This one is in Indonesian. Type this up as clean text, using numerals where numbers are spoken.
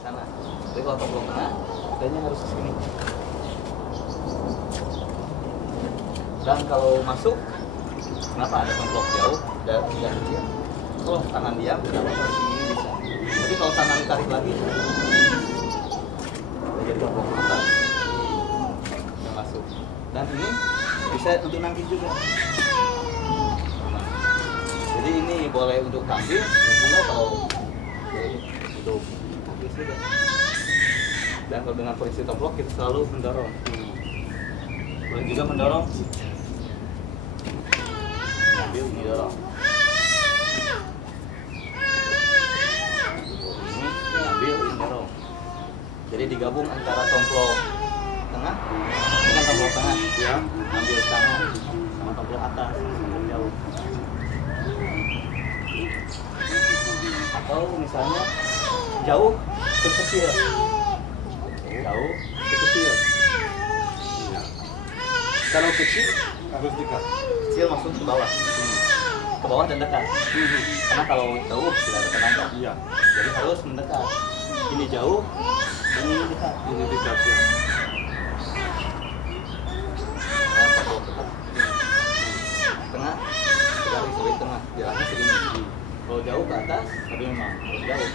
sana. Jadi kalau tomplok tengah, dadanya harus ke sini. Dan kalau masuk, kenapa ada tomplok jauh dan kecil? Kalau tangan diam, kenapa harus ini bisa? Tapi kalau tangan tarik lagi, jadi tomplok atas yang masuk. Dan ini bisa untuk nangkis juga. Nah, jadi ini boleh untuk tampil, atau kalau untuk nangkis juga. Dan kalau dengan posisi tomplok kita selalu mendorong. Boleh juga mendorong. Ambil, didorong. Ini ambil, didorong. Jadi digabung antara tomplok tengah, ini kan tomplok tengah, ya, ambil tangan sama tomplok atas, tomplok jauh. Atau misalnya jauh ke kecil, jauh ke kecil. Kalau kecil harus dekat, kecil maksud ke bawah dan dekat. Karena kalau jauh tidak ada tenaga. Iya. Jadi harus mendekat. Ini jauh, ini dekat. Ini dekat ya. Nah, kalau dekat, tengah, garis tengah, jalannya segini. Kalau jauh ke atas, tapi memang harus jauh.